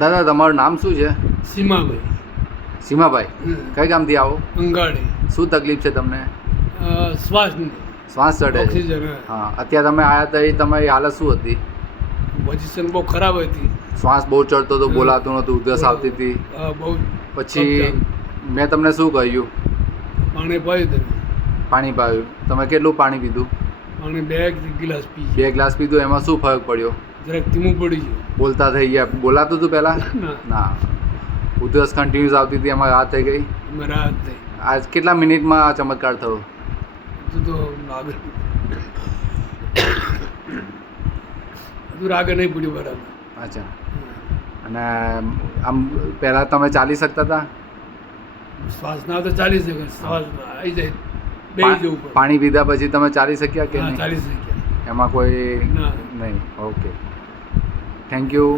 દાદા તમારું નામ શું છે? સીમાભાઈ. સીમાભાઈ, કઈ ગામથી આવો? અંગાડી. શું તકલીફ છે તમને? શ્વાસની શ્વાસ ચડે છે? ઓક્સિજન. હા, અત્યારે તમે આવ્યા હતા એ તમારી હાલત શું હતી? પોઝિશન બહુ ખરાબ હતી. શ્વાસ બહુ ચડતો હતો, બોલાતું નહોતું, ઉધરસ આવતી હતી. બહુ. પછી મેં તમને શું કહ્યું? પાણી પાયું તમે. પાણી પાયું. તમે કેટલું પાણી પીધું? પાણી 2 ગ્લાસ પી. 2 ગ્લાસ પીધું. એમાં શું ફરક પડ્યો? જરાક ધીમું પડી ગયું. બોલતા થઈ ગયા? બોલાતું હતું પહેલાં? ના. ના. ઉધરસ કન્ટિન્યુઅસ આવતી હતી, એમાં રાહત થઈ ગઈ? એમાં રાહત થઈ. આજ કેટલા મિનિટમાં આ ચમત્કાર થયો? તો લાગે આગળ નહીં પડ્યું બરાબર. અચ્છા. અને આમ પહેલાં તમે ચાલી શકતા હતા? શ્વાસ ના તો ચાલી શકે, શ્વાસ આવી જાય બે જવું પડે. પાણી પીધા પછી તમે ચાલી શક્યા કે હા, નહીં? ચાલી શક્યા. એમાં કોઈ ના. નહીં. Okay, thank you.